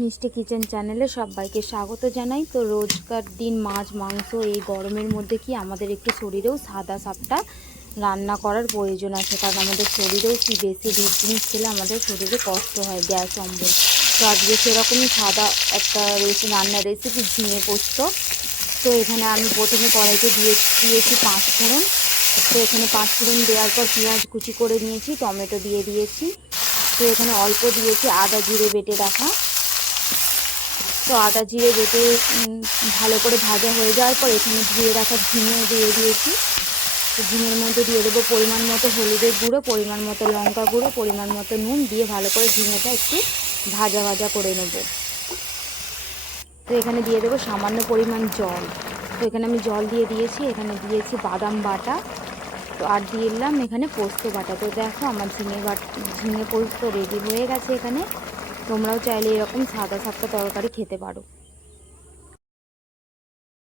মিষ্টি কিচেন চ্যানেলে সবাইকে স্বাগত জানাই। তো রোজকার দিন মাছ মাংস এই গরমের মধ্যে কি আমাদের একটু শরীরেও সাদা সাপটা রান্না করার প্রয়োজন আছে, কারণ আমাদের শরীরেও কি বেশি রিচ জিনিস খেলে আমাদের শরীরে কষ্ট হয়, গ্যাস অম্বল। তো আজকে সেরকমই সাদা একটা রান্নার রেসিপি, ঝিঙে পোস্ত। তো এখানে আমি প্রথমে কড়াইতে দিয়েছি 5 ফোড়ন। তো এখানে 5 ফোড়ন দেওয়ার পর পেঁয়াজ কুচি করে নিয়েছি, টমেটো দিয়ে দিয়েছি। তো এখানে অল্প দিয়েছি আদা জিরে বেটে রাখা। তো আদা জিরে বেটে ভালো করে ভাজা হয়ে যাওয়ার পর এখানে ধুয়ে রাখা ঝিঙে দিয়ে দিয়েছি। তো ঝিঙের মধ্যে দিয়ে দেবো পরিমাণ মতো হলুদের গুঁড়ো, পরিমাণ মতো লঙ্কা গুঁড়ো, পরিমাণ মতো নুন দিয়ে ভালো করে ঝিঙেটা একটু ভাজা ভাজা করে নেব। তো এখানে দিয়ে দেবো সামান্য পরিমাণ জল। তো এখানে আমি জল দিয়ে দিয়েছি। এখানে দিয়েছি বাদাম বাটা। তো আর দিয়ে দিলাম এখানে পোস্ত বাটা। তো দেখো আমার ঝিঙে পোস্ত রেডি হয়ে গেছে। এখানে তোমরাও চাইলে এরকম সাদা সাপটা তরকারি খেতে পারো।